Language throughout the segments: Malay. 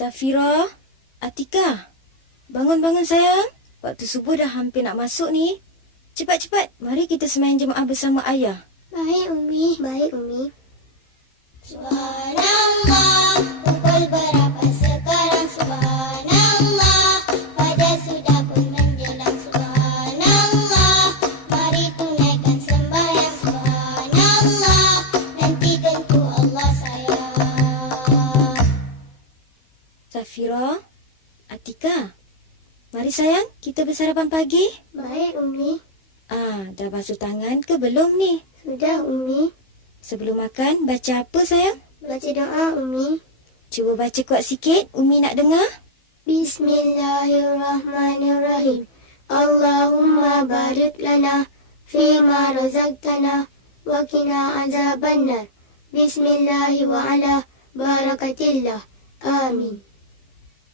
Safira, Atika, bangun-bangun sayang. Waktu subuh dah hampir nak masuk ni. Cepat-cepat, mari kita semain jemaah bersama ayah. Baik, Umi. Baik, Umi. Suara. Zahira. Atika. Mari sayang, kita bersarapan pagi. Baik, Umi. Ah, dah basuh tangan ke belum ni? Sudah, Umi. Sebelum makan, baca apa sayang? Baca doa, Umi. Cuba baca kuat sikit, Umi nak dengar. Bismillahirrahmanirrahim. Allahumma barik lana fi ma razaqtana wa qina azabannar. Bismillahirrahmanirrahim. Barakatillah. Amin.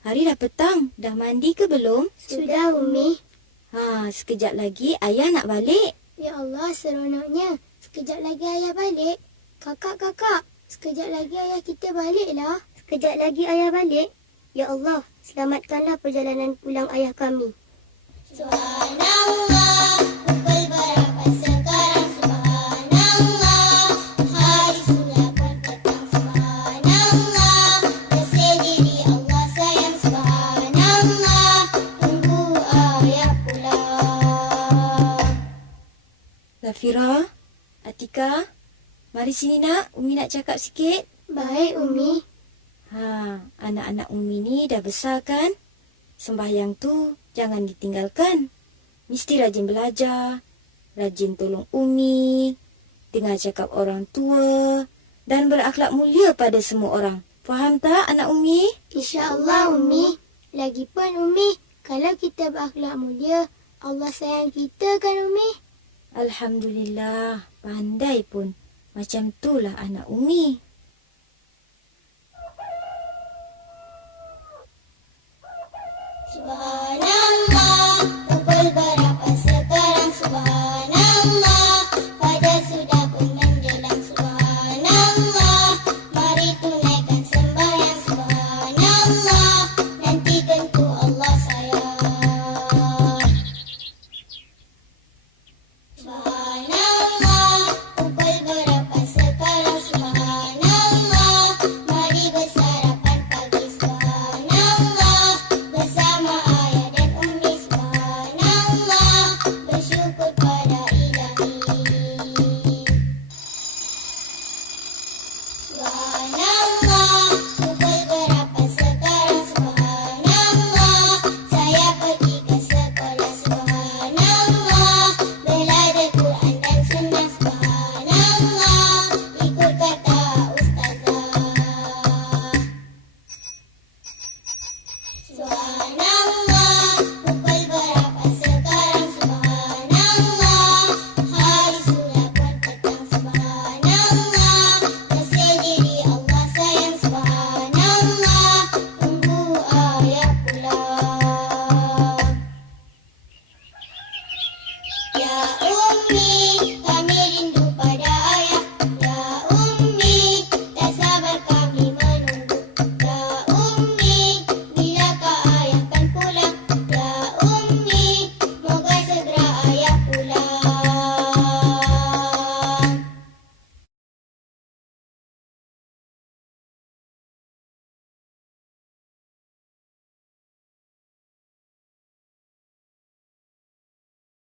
Hari dah petang. Dah mandi ke belum? Sudah, Umi. Ha, sekejap lagi ayah nak balik. Ya Allah, seronoknya. Sekejap lagi ayah balik. Kakak, kakak. Sekejap lagi ayah kita baliklah. Sekejap lagi ayah balik. Ya Allah, selamatkanlah perjalanan pulang ayah kami. Selamat. Fira, Atika, mari sini nak. Umi nak cakap sikit. Baik, Umi. Ha, anak-anak Umi ni dah besar kan? Sembahyang tu jangan ditinggalkan. Mesti rajin belajar, rajin tolong Umi, dengar cakap orang tua dan berakhlak mulia pada semua orang. Faham tak anak Umi? InsyaAllah Umi. Lagipun Umi, kalau kita berakhlak mulia, Allah sayang kita kan Umi? Alhamdulillah, pandai pun. Macam itulah anak Umi. Subhanallah.